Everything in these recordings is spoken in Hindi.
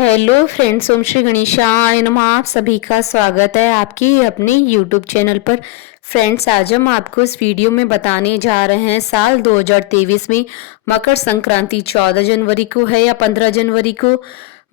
हेलो फ्रेंड्स, ओम श्री गणेशाय नमः। आप सभी का स्वागत है आपके अपने यूट्यूब चैनल पर। फ्रेंड्स, आज हम आपको इस वीडियो में बताने जा रहे हैं साल 2023 में मकर संक्रांति 14 जनवरी को है या 15 जनवरी को।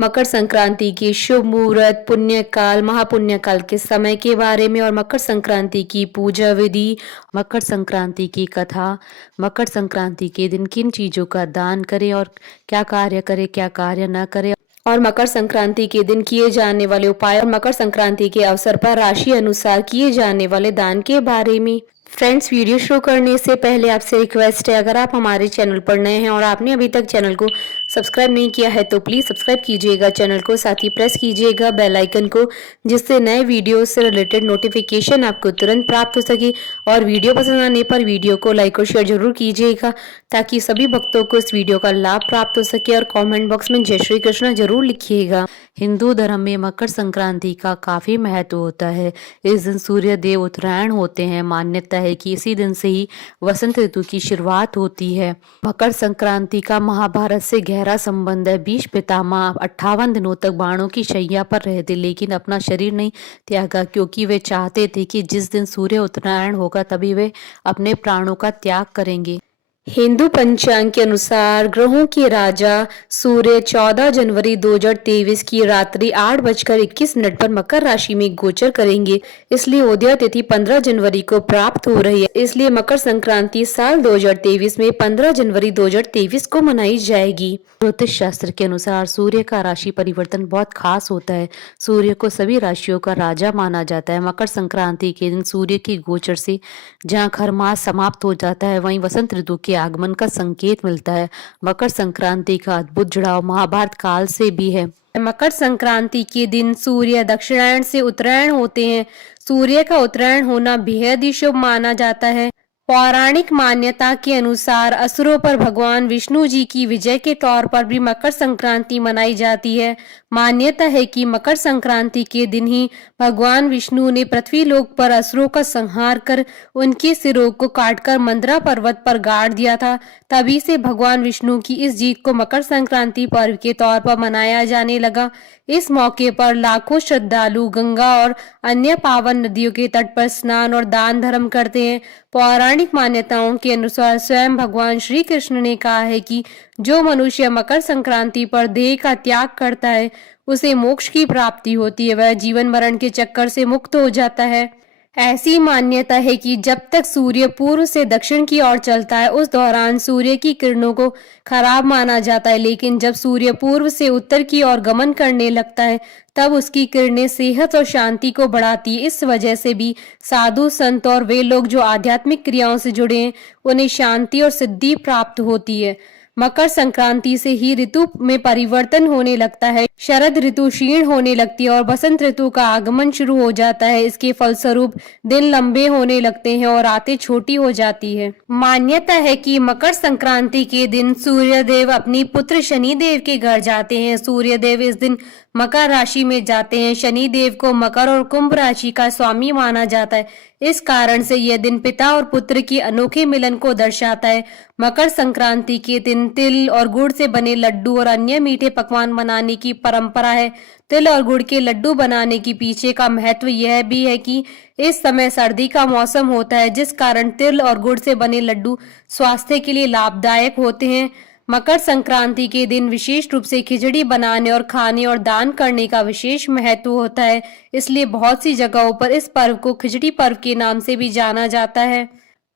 मकर संक्रांति के शुभ मुहूर्त, पुण्य काल, महापुण्य काल के समय के बारे में और मकर संक्रांति की पूजा विधि, मकर संक्रांति की कथा, मकर संक्रांति के दिन किन चीजों का दान करें और क्या कार्य करें, क्या कार्य न करें, और मकर संक्रांति के दिन किए जाने वाले उपाय और मकर संक्रांति के अवसर पर राशि अनुसार किए जाने वाले दान के बारे में। फ्रेंड्स, वीडियो शुरू करने से पहले आपसे रिक्वेस्ट है, अगर आप हमारे चैनल पर नए हैं और आपने अभी तक चैनल को सब्सक्राइब नहीं किया है तो प्लीज सब्सक्राइब कीजिएगा चैनल को, साथ ही प्रेस कीजिएगा बेल आइकन को, जिससे नए वीडियो से रिलेटेड नोटिफिकेशन आपको तुरंत प्राप्त हो सके। और वीडियो पसंद आने पर वीडियो को लाइक और शेयर जरूर कीजिएगा ताकि सभी भक्तों को इस वीडियो का लाभ प्राप्त हो सके। और कमेंट बॉक्स में जय श्री कृष्ण जरूर लिखिएगा। हिंदू धर्म में मकर संक्रांति का काफी महत्व होता है। इस दिन सूर्य देव उत्तरायण होते हैं। मान्यता है कि इसी दिन से ही वसंत ऋतु की शुरुआत होती है। मकर संक्रांति का महाभारत से गहरा संबंध है। भीष्म पितामह 58 दिनों तक बाणों की शैया पर रहे थे, लेकिन अपना शरीर नहीं त्यागा, क्योंकि वे चाहते थे कि जिस दिन सूर्य उत्तरायण होगा तभी वे अपने प्राणों का त्याग करेंगे। हिंदू पंचांग के अनुसार ग्रहों के राजा सूर्य 14 जनवरी 2023 की रात्रि 8:21 पर मकर राशि में गोचर करेंगे, इसलिए उदय तिथि 15 जनवरी को प्राप्त हो रही है। इसलिए मकर संक्रांति साल 2023 में 15 जनवरी 2023 को मनाई जाएगी। ज्योतिष शास्त्र के अनुसार सूर्य का राशि परिवर्तन बहुत खास होता है। सूर्य को सभी राशियों का राजा माना जाता है। मकर संक्रांति के दिन सूर्य की गोचर से जहाँ खरमास समाप्त हो जाता है, वहीं वसंत ऋतु के आगमन का संकेत मिलता है। मकर संक्रांति का अद्भुत जुड़ाव महाभारत काल से भी है। मकर संक्रांति के दिन सूर्य दक्षिणायन से उत्तरायण होते हैं। सूर्य का उत्तरायण होना बेहद ही शुभ माना जाता है। पौराणिक मान्यता के अनुसार असुरों पर भगवान विष्णु जी की विजय के तौर पर भी मकर संक्रांति मनाई जाती है। मान्यता है कि मकर संक्रांति के दिन ही भगवान विष्णु ने पृथ्वी लोक पर असुरों का संहार कर उनके सिरों को काटकर मंदरा पर्वत पर गाड़ दिया था। तभी से भगवान विष्णु की इस जीत को मकर संक्रांति पर्व के तौर पर मनाया जाने लगा। इस मौके पर लाखों श्रद्धालु गंगा और अन्य पावन नदियों के तट पर स्नान और दान धर्म करते हैं। पौराणिक मान्यताओं के अनुसार स्वयं भगवान श्री कृष्ण ने कहा है कि जो मनुष्य मकर संक्रांति पर देह का त्याग करता है उसे मोक्ष की प्राप्ति होती है, वह जीवन मरण के चक्कर से मुक्त हो जाता है। ऐसी मान्यता है कि जब तक सूर्य पूर्व से दक्षिण की ओर चलता है उस दौरान सूर्य की किरणों को खराब माना जाता है, लेकिन जब सूर्य पूर्व से उत्तर की ओर गमन करने लगता है तब उसकी किरणें सेहत और शांति को बढ़ाती है। इस वजह से भी साधु संत और वे लोग जो आध्यात्मिक क्रियाओं से जुड़े हैं उन्हें शांति और सिद्धि प्राप्त होती है। मकर संक्रांति से ही ऋतु में परिवर्तन होने लगता है। शरद ऋतु क्षीण होने लगती है और बसंत ऋतु का आगमन शुरू हो जाता है। इसके फलस्वरूप दिन लंबे होने लगते हैं और रातें छोटी हो जाती है। मान्यता है कि मकर संक्रांति के दिन सूर्यदेव अपनी पुत्र शनिदेव के घर जाते हैं। सूर्यदेव इस दिन मकर राशि में जाते हैं। शनिदेव को मकर और कुंभ राशि का स्वामी माना जाता है। इस कारण से यह दिन पिता और पुत्र की अनोखे मिलन को दर्शाता है। मकर संक्रांति के दिन तिल और गुड़ से बने लड्डू और अन्य मीठे पकवान बनाने की परंपरा है। तिल और गुड़ के लड्डू बनाने के पीछे का महत्व यह भी है कि इस समय सर्दी का मौसम होता है, जिस कारण तिल और गुड़ से बने लड्डू स्वास्थ्य के लिए लाभदायक होते हैं। मकर संक्रांति के दिन विशेष रूप से खिचड़ी बनाने और खाने और दान करने का विशेष महत्व होता है, इसलिए बहुत सी जगहों पर इस पर्व को खिचड़ी पर्व के नाम से भी जाना जाता है।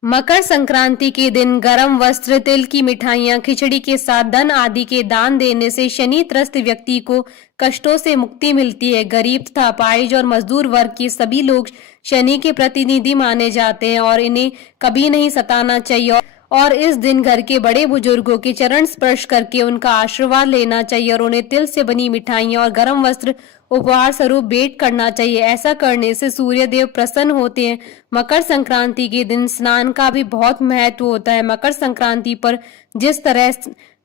मकर संक्रांति के दिन गरम वस्त्र, तिल की मिठाइयां, खिचड़ी के साथ धन आदि के दान देने से शनि त्रस्त व्यक्ति को कष्टों से मुक्ति मिलती है। गरीब तथा अपाहिज और मजदूर वर्ग के सभी लोग शनि के प्रतिनिधि माने जाते हैं और इन्हें कभी नहीं सताना चाहिए और इस दिन घर के बड़े बुजुर्गों के चरण स्पर्श करके उनका आशीर्वाद लेना चाहिए और उन्हें तिल से बनी मिठाइयां और गर्म वस्त्र उपहार स्वरूप भेंट करना चाहिए। ऐसा करने से सूर्य देव प्रसन्न होते हैं। मकर संक्रांति के दिन स्नान का भी बहुत महत्व होता है। मकर संक्रांति पर जिस तरह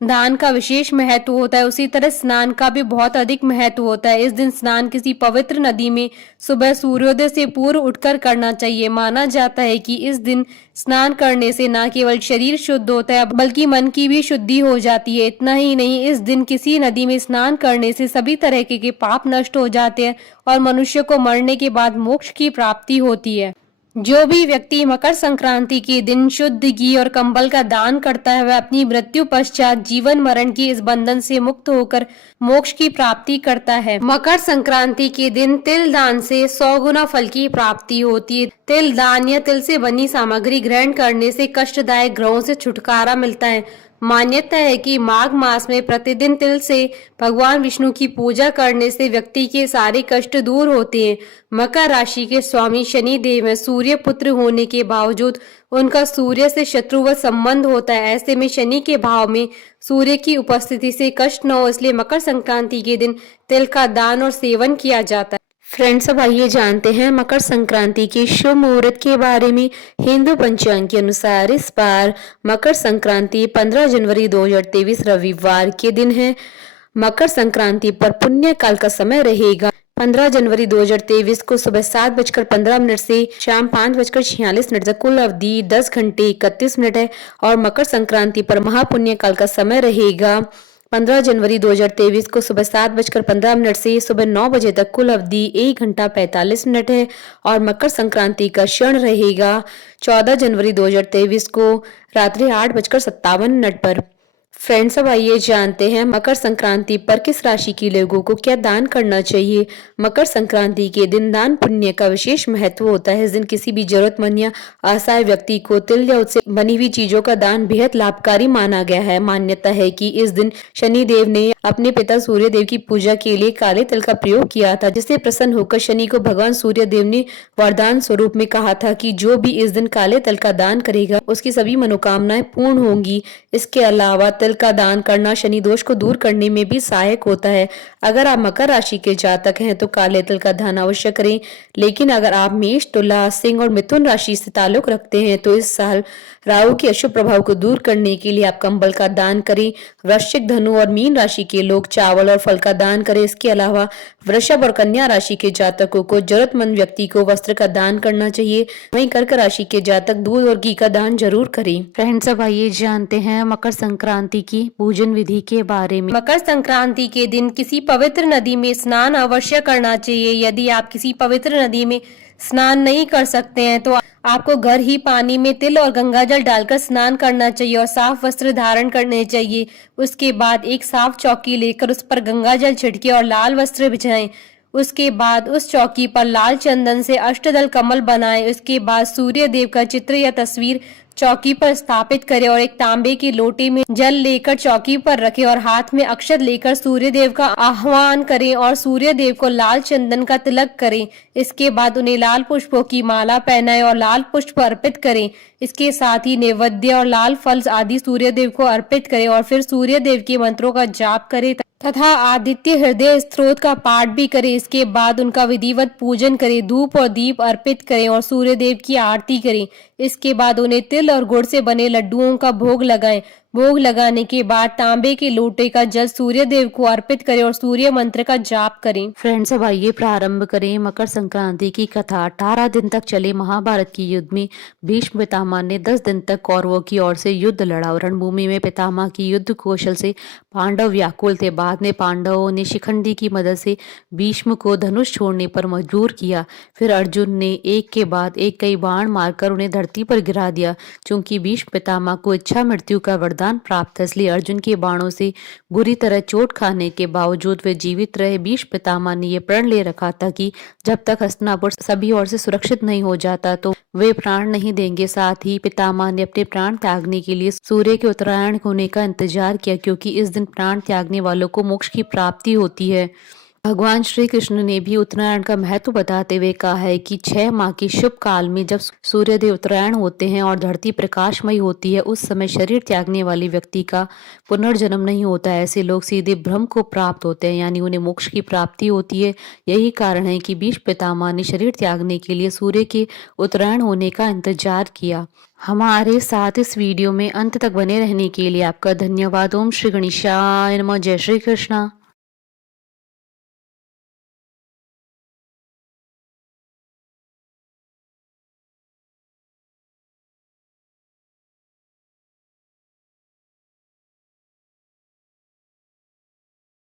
दान का विशेष महत्व होता है, उसी तरह स्नान का भी बहुत अधिक महत्व होता है। इस दिन स्नान किसी पवित्र नदी में सुबह सूर्योदय से पूर्व उठकर करना चाहिए। माना जाता है कि इस दिन स्नान करने से न केवल शरीर शुद्ध होता है बल्कि मन की भी शुद्धि हो जाती है। इतना ही नहीं, इस दिन किसी नदी में स्नान करने से सभी तरह के पाप नष्ट हो जाते हैं और मनुष्य को मरने के बाद मोक्ष की प्राप्ति होती है। जो भी व्यक्ति मकर संक्रांति के दिन शुद्ध घी और कंबल का दान करता है वह अपनी मृत्यु पश्चात जीवन मरण की इस बंधन से मुक्त होकर मोक्ष की प्राप्ति करता है। मकर संक्रांति के दिन तिल दान से 100 गुना फल की प्राप्ति होती है। तिल दान या तिल से बनी सामग्री ग्रहण करने से कष्टदायक ग्रहों से छुटकारा मिलता है। मान्यता है कि माघ मास में प्रतिदिन तिल से भगवान विष्णु की पूजा करने से व्यक्ति के सारे कष्ट दूर होते हैं। मकर राशि के स्वामी शनि देव हैं। सूर्य पुत्र होने के बावजूद उनका सूर्य से शत्रुवत संबंध होता है। ऐसे में शनि के भाव में सूर्य की उपस्थिति से कष्ट न हो, इसलिए मकर संक्रांति के दिन तिल का दान और सेवन किया जाता है। फ्रेंड्स, अब आइए जानते हैं मकर संक्रांति के शुभ मुहूर्त के बारे में। हिंदू पंचांग के अनुसार इस बार मकर संक्रांति 15 जनवरी 2023 रविवार के दिन है। मकर संक्रांति पर पुण्य काल का समय रहेगा 15 जनवरी 2023 को सुबह 7:15 से शाम 5:46 तक। कुल अवधि 10 घंटे 31 मिनट है और मकर संक्रांति पर महापुण्य काल का समय रहेगा 15 जनवरी 2023 को सुबह 7:15 से सुबह 9 बजे तक। कुल अवधि 1 घंटा 45 मिनट है और मकर संक्रांति का क्षण रहेगा 14 जनवरी 2023 को रात्रि 8:57 पर। फ्रेंड्स, अब आइए जानते हैं मकर संक्रांति पर किस राशि के लोगों को क्या दान करना चाहिए। मकर संक्रांति के दिन दान पुण्य का विशेष महत्व होता है। इस दिन किसी भी जरूरतमंद या असहाय व्यक्ति को तिल या उससे बनी हुई चीजों का दान बेहद लाभकारी माना गया है। मान्यता है कि इस दिन शनि देव ने अपने पिता सूर्य देव की पूजा के लिए काले तिल का प्रयोग किया था, जिससे प्रसन्न होकर शनि को भगवान सूर्य देव ने वरदान स्वरूप में कहा था कि जो भी इस दिन काले तिल का दान करेगा उसकी सभी मनोकामनाएं पूर्ण होंगी। इसके अलावा तिल का दान करना शनि दोष को दूर करने में भी सहायक होता है। अगर आप मकर राशि के जातक हैं तो काले तिल का दान अवश्य करें, लेकिन अगर आप मेष, तुला, सिंह और मिथुन राशि से ताल्लुक रखते हैं तो इस साल राहु के अशुभ प्रभाव को दूर करने के लिए आप कंबल का दान करें। वृश्चिक, धनु और मीन राशि के लोग चावल और फल का दान करें। इसके अलावा वृषभ और कन्या राशि के जातकों को जरूरतमंद व्यक्ति को वस्त्र का दान करना चाहिए। वहीं कर्क राशि के जातक दूध और घी का दान जरूर करें। फ्रेंड्स, अब आइए जानते हैं मकर संक्रांति की पूजन विधि के बारे में। मकर संक्रांति के दिन किसी पवित्र नदी में स्नान अवश्य करना चाहिए। यदि आप किसी पवित्र नदी में स्नान नहीं कर सकते हैं तो आपको घर ही पानी में तिल और गंगाजल डालकर स्नान करना चाहिए और साफ वस्त्र धारण करने चाहिए। उसके बाद एक साफ चौकी लेकर उस पर गंगाजल छिड़के और लाल वस्त्र बिछाएं। उसके बाद उस चौकी पर लाल चंदन से अष्टदल कमल बनाएं। उसके बाद सूर्य देव का चित्र या तस्वीर चौकी पर स्थापित करें और एक तांबे के लोटे में जल लेकर चौकी पर रखें और हाथ में अक्षत लेकर सूर्य देव का आह्वान करें और सूर्य देव को लाल चंदन का तिलक करें। इसके बाद उन्हें लाल पुष्पों की माला पहनाएं और लाल पुष्प अर्पित करें। इसके साथ ही नैवेद्य और लाल फल आदि सूर्य देव को अर्पित करें और फिर सूर्य देव के मंत्रों का जाप करें तथा आदित्य हृदय स्त्रोत का पाठ भी करें। इसके बाद उनका विधिवत पूजन करें, धूप और दीप अर्पित करें और सूर्य देव की आरती करें। इसके बाद उन्हें तिल और गुड़ से बने लड्डुओं का भोग लगाएं। भोग लगाने के बाद तांबे के लोटे का जल सूर्य देव को अर्पित करें और सूर्य मंत्र का जाप करें। फ्रेंड्स, अब आइए प्रारंभ करें मकर संक्रांति की कथा। 18 दिन तक चले महाभारत की युद्ध में भीष्म पितामह ने 10 दिन तक कौरवों की ओर से युद्ध लड़ा और रणभूमि में पितामह की युद्ध कौशल से पांडव व्याकुल थे। बाद में पांडवों ने शिखंडी की मदद से भीष्म को धनुष छोड़ने पर मजबूर किया। फिर अर्जुन ने एक के बाद एक कई बाण मारकर उन्हें धरती पर गिरा दिया। चूंकि भीष्म पितामह को इच्छा मृत्यु का वरदान प्राप्त है, इसलिए अर्जुन के बाणों से बुरी तरह चोट खाने के बावजूद वे जीवित रहे। भीष्म पितामह ने यह प्रण ले रखा था कि जब तक हस्तिनापुर सभी ओर से सुरक्षित नहीं हो जाता तो वे प्राण नहीं देंगे। साथ ही पितामह ने अपने प्राण त्यागने के लिए सूर्य के उत्तरायण होने का इंतजार किया, क्योंकि इस दिन प्राण त्यागने वालों को मोक्ष की प्राप्ति होती है। भगवान श्री कृष्ण ने भी उत्तरायण का महत्व बताते हुए कहा है कि 6 माह के शुभ काल में जब सूर्यदेव उत्तरायण होते हैं और धरती प्रकाशमयी होती है, उस समय शरीर त्यागने वाले व्यक्ति का पुनर्जन्म नहीं होता है। ऐसे लोग सीधे ब्रह्म को प्राप्त होते हैं, यानी उन्हें मोक्ष की प्राप्ति होती है। यही कारण है कि भीष्म पितामह ने शरीर त्यागने के लिए सूर्य के उत्तरायण होने का इंतजार किया। हमारे साथ इस वीडियो में अंत तक बने रहने के लिए आपका धन्यवाद। ओम श्री गणेशाय नमः। जय श्री कृष्णा।